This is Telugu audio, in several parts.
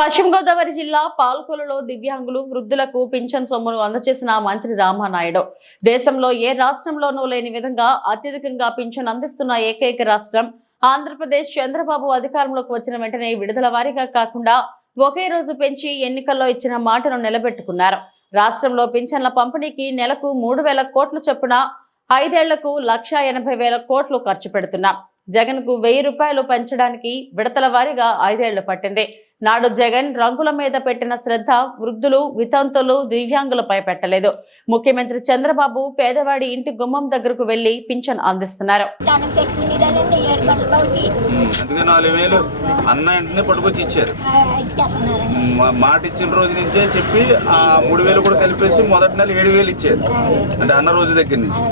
పశ్చిమ గోదావరి జిల్లా పాల్కొలలో దివ్యాంగులు వృద్ధులకు పింఛన్ సొమ్మును అందజేసిన మంత్రి రామానాయుడు. దేశంలో ఏ రాష్ట్రంలోనూ లేని విధంగా అత్యధికంగా పింఛన్ అందిస్తున్న ఏకైక రాష్ట్రం ఆంధ్రప్రదేశ్. చంద్రబాబు అధికారంలోకి వచ్చిన వెంటనే విడుదల వారీగా కాకుండా ఒకే రోజు పెంచి ఎన్నికల్లో ఇచ్చిన మాటను నిలబెట్టుకున్నారు. రాష్ట్రంలో పింఛన్ల పంపిణీకి నెలకు మూడు వేల కోట్లు చొప్పున ఐదేళ్ళకు లక్ష ఎనభై వేల కోట్లు ఖర్చు పెడుతున్నాం. జగన్కు వెయ్యి రూపాయలు పెంచడానికి విడతల వారీగా ఐదేళ్ళు పట్టింది. నాడు జగన్ రంగుల మీద పెట్టిన శ్రద్ధ వృద్ధులు వితంతులు దివ్యాంగులపై పెట్టలేదు. ముఖ్యమంత్రి చంద్రబాబు పేదవాడి ఇంటి గుమ్మం దగ్గరకు వెళ్ళి పింఛన్ అందిస్తున్నారు. మాట ఇచ్చిన రోజు నుంచే చెప్పి ఆ మూడు వేలు కూడా కలిపేసి మొదటి నెల ఏడు వేలు ఇచ్చారు. అంటే అన్న రోజు దగ్గర నుంచి.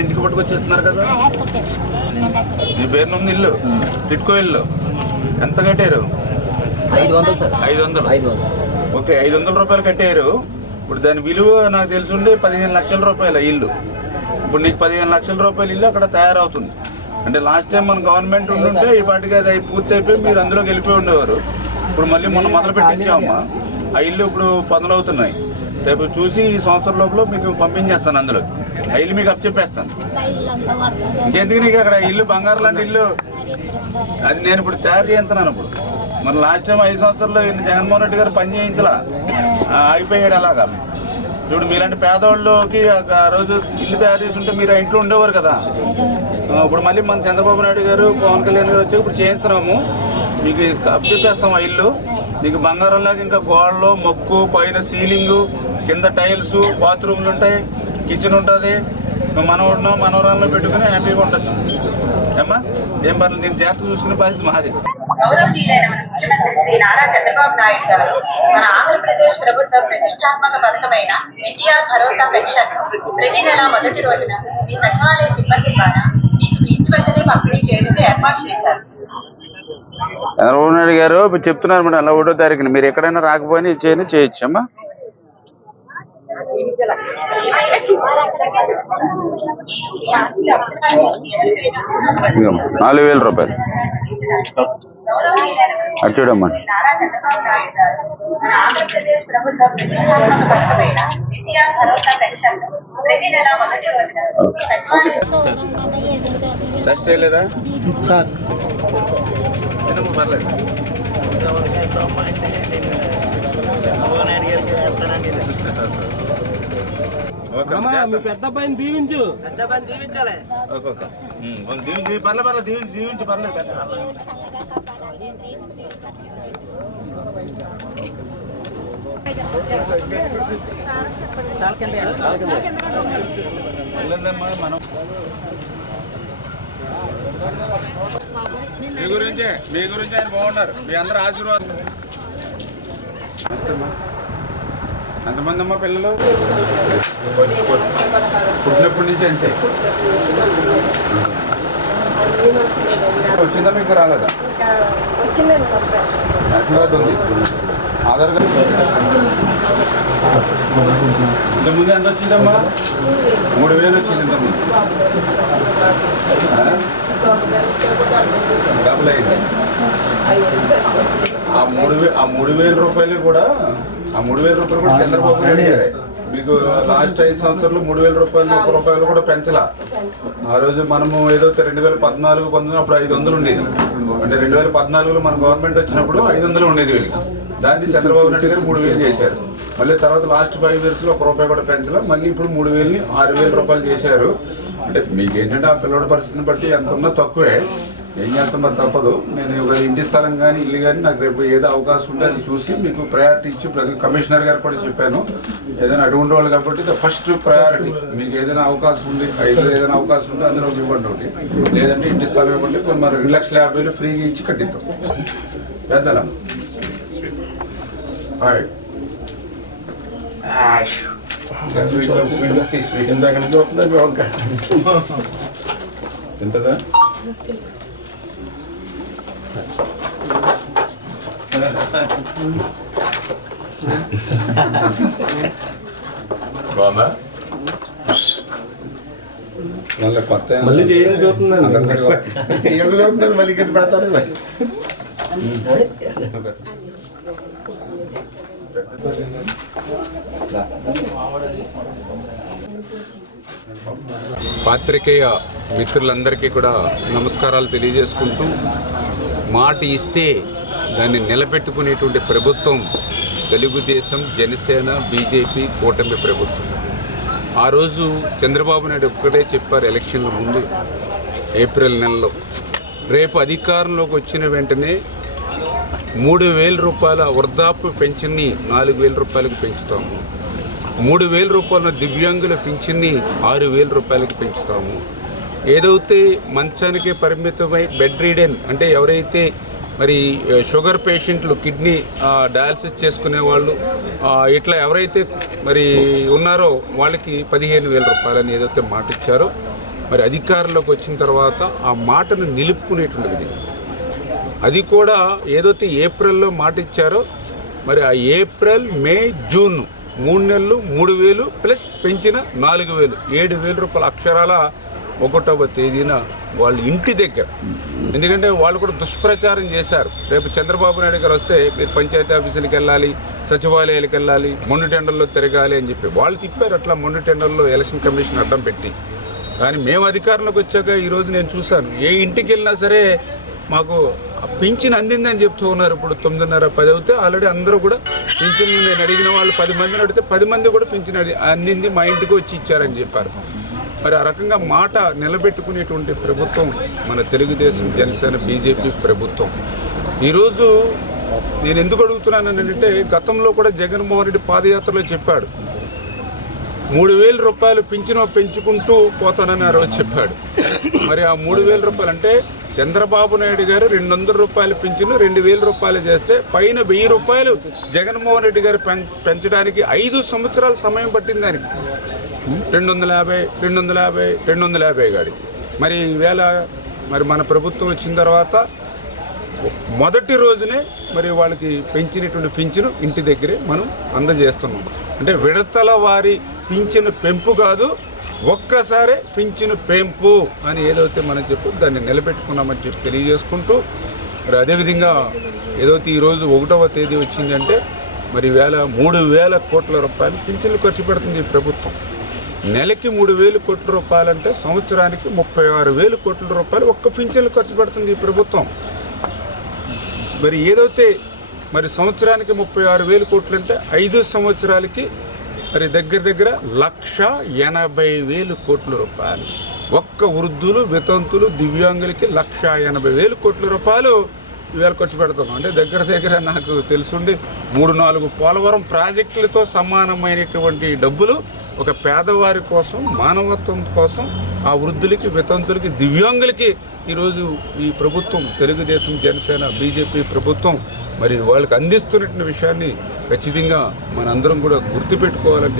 ఇంటికి పట్టుకొచ్చేస్తున్నారు కదా. నీ పేరు ఉంది ఇల్లు. టిట్కో ఇల్లు. ఎంత కట్టారు? ఐదు వందలు సార్. ఐదు వందలు? ఐదు వందలు. ఓకే ఐదు వందల రూపాయలు కట్టారు. ఇప్పుడు దాని విలువ నాకు తెలిసి ఉండి పదిహేను లక్షల రూపాయల ఇల్లు. ఇప్పుడు నీకు పదిహేను లక్షల రూపాయల ఇల్లు అక్కడ తయారవుతుంది. అంటే లాస్ట్ టైం మన గవర్నమెంట్ ఉండుంటే ఈ పాటికి అది పూర్తి అయిపోయి మీరు అందులోకి వెళ్ళిపోయి ఉండేవారు. ఇప్పుడు మళ్ళీ మొన్న మొదలు పెట్టించామమ్మా. ఆ ఇల్లు ఇప్పుడు పనులవుతున్నాయి రేపు చూసి ఈ సంవత్సరం లోపల మీకు పంపించేస్తాను అందులోకి. ఆ ఇల్లు మీకు అప్పచెప్పేస్తాను. ఇల్లంతా వస్తుంది ఇంకెందుకు నీకు అక్కడ ఇల్లు బంగారు లాంటి ఇల్లు? అది నేను ఇప్పుడు తయారు చేస్తున్నాను ఇప్పుడు. మన లాస్ట్ టైం ఐదు సంవత్సరాలు ఈయన జగన్మోహన్ రెడ్డి గారు పని చేయించలా. ఆగిపోయాడు అయిపోయాడు అలాగా. చూడు మీలాంటి పేదవాళ్ళకి ఆ రోజు ఇల్లు తయారు చేసి ఉంటే మీరు ఆ ఇంట్లో ఉండేవారు కదా. ఇప్పుడు మళ్ళీ మన చంద్రబాబు నాయుడు గారు పవన్ కళ్యాణ్ గారు వచ్చి ఇప్పుడు చేయిస్తున్నాము. మీకు చెప్పేస్తాం ఆ ఇల్లు. మీకు బంగారంలాగా ఇంకా గోడలు మొక్కు పైన సీలింగు కింద టైల్స్ బాత్రూమ్లు ఉంటాయి కిచెన్ ఉంటుంది. మనవడినో మనవరాల్లో పెట్టుకుని హ్యాపీగా ఉండొచ్చు. ఏమ్మా? ఏం పర్లేదు నేను జాగ్రత్త చూసుకునే పరిస్థితి మాది. గౌరవనీయులైన మన ముఖ్యమంత్రి శ్రీ నారా చంద్రబాబు నాయుడు గారు మన ఆంధ్రప్రదేశ్ ప్రభుత్వం ప్రతిష్టాత్మక పథకమైన ఎన్టీఆర్ భరోసా పెన్షన్ ప్రతి నెల మొదటి రోజున మీ సచివాలయ సిబ్బంది ద్వారా మీకు మీ ఇంటి వద్దనే పంపిణీ చేయడానికి ఏర్పాటు చేశారు. చంద్రబాబు నాయుడు గారు ఇప్పుడు చెప్తున్నారు మేడం అలా ఒకటో తారీఖున. మీరు ఎక్కడైనా రాకపోయినా ఇచ్చేయని చేయొచ్చు అమ్మా. ఇదిగో నాలుగు వేల రూపాయలు. అది చూడమ్మా. ఆంధ్రప్రదేశ్ ప్రభుత్వం ప్రతి నెల మొదటి సార్. పర్లేదు. పెద్ద పైన దీవించు. Okay, okay. ఉమ్, వాళ్ళు దీవి దీవి పర్లేదు పర్లేదు దీవించి పర్లేదు పర్లేదు. పర్లేదమ్మా, మనం మీ గురించే మీ గురించి ఆయన బాగున్నారు. మీ అందరు ఆశీర్వాదం. ఎంతమంది అమ్మా పిల్లలు? పుట్టినప్పటి నుంచి అంతే. వచ్చిందా మీకు రాలేదా? ఉంది. ఆధార్ కార్డు ఇంతకుముందు ఎంత వచ్చిందమ్మా? మూడు వేలు వచ్చింది ఇంతకుముందు? డబుల్ అయింది ఆ మూడు ఆ మూడు వేల రూపాయలు కూడా ఆ మూడు వేల రూపాయలు కూడా చంద్రబాబు నాయుడు గారే. మీకు లాస్ట్ ఐదు సంవత్సరాలు మూడు వేల రూపాయలు ఒక రూపాయలు కూడా పెంచలా. ఆ రోజు మనము ఏదో రెండు వేల పద్నాలుగు పంతొమ్మిది అప్పుడు ఐదు వందలు ఉండేది. అంటే రెండు వేల పద్నాలుగులో మన గవర్నమెంట్ వచ్చినప్పుడు ఐదు వందలు ఉండేది వీళ్ళకి. దాన్ని చంద్రబాబు నాయుడు గారు మూడు వేలు చేశారు. మళ్ళీ తర్వాత లాస్ట్ ఫైవ్ ఇయర్స్లో ఒక రూపాయి కూడా పెంచలా. మళ్ళీ ఇప్పుడు మూడు వేలని ఆరు వేల రూపాయలు చేశారు. అంటే మీకు ఏంటంటే ఆ పిల్లడి పరిస్థితిని బట్టి ఎంత ఉన్నా తక్కువే. ఏం చేస్తాం మరి తప్పదు. నేను ఒక ఇంటి స్థలం కానీ ఇల్లు కానీ నాకు రేపు ఏదో అవకాశం ఉంటే అది చూసి మీకు ప్రయారిటీ ఇచ్చి ప్రతి కమిషనర్ గారు కూడా చెప్పాను. ఏదైనా అటువంటి వాళ్ళు కాబట్టి ఫస్ట్ ప్రయారిటీ మీకు ఏదైనా అవకాశం ఉంది ఇల్లు ఏదైనా అవకాశం ఉంటే అందులో ఇవ్వండి ఒకటి. లేదంటే ఇంటి స్థలం ఇవ్వండి కొన్ని మరి రెండు లక్షల యాభై వేలు ఫ్రీగా ఇచ్చి కట్టిద్దాం. హాయ్. స్వీట్ ఇందాక నుంచి వస్తుంది బాగుందా? మళ్ళీ కొత్త మళ్ళీ చేయాలి మళ్ళీ ఇక్కడ పెడతారు ఒక- పాత్రికేయ మిత్రులందరికీ కూడా నమస్కారాలు తెలియజేసుకుంటూ మాట ఇస్తే దాన్ని నిలబెట్టుకునేటువంటి ప్రభుత్వం తెలుగుదేశం జనసేన బీజేపీ కూటమి ప్రభుత్వం. ఆ రోజు చంద్రబాబు నాయుడు ఒక్కటే చెప్పారు ఎలక్షన్ల ముందు ఏప్రిల్ నెలలో. రేపు అధికారంలోకి వచ్చిన వెంటనే మూడు వేల రూపాయల వృద్ధాప్య పెన్షన్ని నాలుగు వేల రూపాయలకు పెంచుతాము. మూడు వేల రూపాయల దివ్యాంగుల పింఛన్ని ఆరు వేల రూపాయలకు పెంచుతాము. ఏదైతే మంచానికి పరిమితమై బెడ్ రీడెన్ అంటే ఎవరైతే మరి షుగర్ పేషెంట్లు కిడ్నీ డయాలసిస్ చేసుకునే వాళ్ళు ఇట్లా ఎవరైతే మరి ఉన్నారో వాళ్ళకి పదిహేను వేల రూపాయలని ఏదైతే మాట ఇచ్చారో మరి అధికారంలోకి వచ్చిన తర్వాత ఆ మాటను నిలుపుకునేటువంటిది అది కూడా ఏదైతే ఏప్రిల్లో మాట ఇచ్చారో మరి ఆ ఏప్రిల్ మే జూన్ మూడు నెలలు మూడు వేలు ప్లస్ పెంచిన నాలుగు వేలు. ఏడు వేల రూపాయల అక్షరాల ఒకటవ తేదీన వాళ్ళ ఇంటి దగ్గర. ఎందుకంటే వాళ్ళు కూడా దుష్ప్రచారం చేశారు. రేపు చంద్రబాబు నాయుడు గారు వస్తే మీరు పంచాయతీ ఆఫీసులకు వెళ్ళాలి సచివాలయాలకు వెళ్ళాలి మొండి టెండర్లో తిరగాలి అని చెప్పి వాళ్ళు తిప్పారు. అట్లా మొండి టెండర్లో ఎలక్షన్ కమిషన్ అడ్డం పెట్టి. కానీ మేము అధికారంలోకి వచ్చాక ఈరోజు నేను చూశాను. ఏ ఇంటికి వెళ్ళినా సరే మాకు ఆ పింఛన్ అందిందని చెప్తూ ఉన్నారు. ఇప్పుడు తొమ్మిదిన్నర పది అవుతే ఆల్రెడీ అందరూ కూడా పింఛన్ నేను అడిగిన వాళ్ళు పది మందిని అడిగితే పది మంది కూడా పింఛన్ అడి అందింది మా ఇంటికి వచ్చి ఇచ్చారని చెప్పారు. మరి ఆ రకంగా మాట నిలబెట్టుకునేటువంటి ప్రభుత్వం మన తెలుగుదేశం జనసేన బీజేపీ ప్రభుత్వం. ఈరోజు నేను ఎందుకు అడుగుతున్నాను అంటే గతంలో కూడా జగన్మోహన్ రెడ్డి పాదయాత్రలో చెప్పాడు. మూడు వేల రూపాయలు పింఛను పెంచుకుంటూ పోతానని ఆ రోజు చెప్పాడు. మరి ఆ మూడు వేల రూపాయలు అంటే చంద్రబాబు నాయుడు గారు రెండు వందల రూపాయలు పింఛను రెండు వేల రూపాయలు చేస్తే పైన వెయ్యి రూపాయలు జగన్మోహన్ రెడ్డి గారు పెంచడానికి ఐదు సంవత్సరాల సమయం పట్టింది దానికి రెండు వందల యాభై రెండు వందల యాభై రెండు వందల యాభై గాడి. మరి ఈవేళ మరి మన ప్రభుత్వం వచ్చిన తర్వాత మొదటి రోజునే మరి వాళ్ళకి పెంచినటువంటి పింఛను ఇంటి దగ్గరే మనం అందజేస్తున్నాం. అంటే విడతల వారి పింఛను పెంపు కాదు ఒక్కసారే పింఛను పెంపు అని ఏదైతే మనం చెప్పు దాన్ని నిలబెట్టుకున్నామని చెప్పి తెలియజేసుకుంటూ మరి అదేవిధంగా ఏదైతే ఈరోజు ఒకటవ తేదీ వచ్చిందంటే మరి వేల మూడు వేల కోట్ల రూపాయలు పింఛన్లు ఖర్చు పెడుతుంది ప్రభుత్వం. నెలకి మూడు వేలు కోట్ల రూపాయలంటే సంవత్సరానికి ముప్పై ఆరు వేలు కోట్ల రూపాయలు ఒక్క పింఛన్లు ఖర్చు పెడుతుంది ఈ ప్రభుత్వం. మరి ఏదైతే మరి సంవత్సరానికి ముప్పై ఆరు వేలు కోట్లు అంటే ఐదు సంవత్సరాలకి మరి దగ్గర దగ్గర లక్ష ఎనభై వేలు కోట్ల రూపాయలు. ఒక్క వృద్ధులు వితంతులు దివ్యాంగులకి లక్ష ఎనభై వేలు కోట్ల రూపాయలు ఇవాళ ఖర్చు పెడతాం అంటే దగ్గర దగ్గర నాకు తెలుసుండి మూడు నాలుగు పోలవరం ప్రాజెక్టులతో సమానమైనటువంటి డబ్బులు ఒక పేదవారి కోసం మానవత్వం కోసం ఆ వృద్ధులకి వితంతులకి దివ్యాంగులకి ఈరోజు ఈ ప్రభుత్వం తెలుగుదేశం జనసేన బీజేపీ ప్రభుత్వం మరి వాళ్ళకి అందిస్తున్నటువంటి విషయాన్ని ఖచ్చితంగా మనందరం కూడా గుర్తుపెట్టుకోవాలని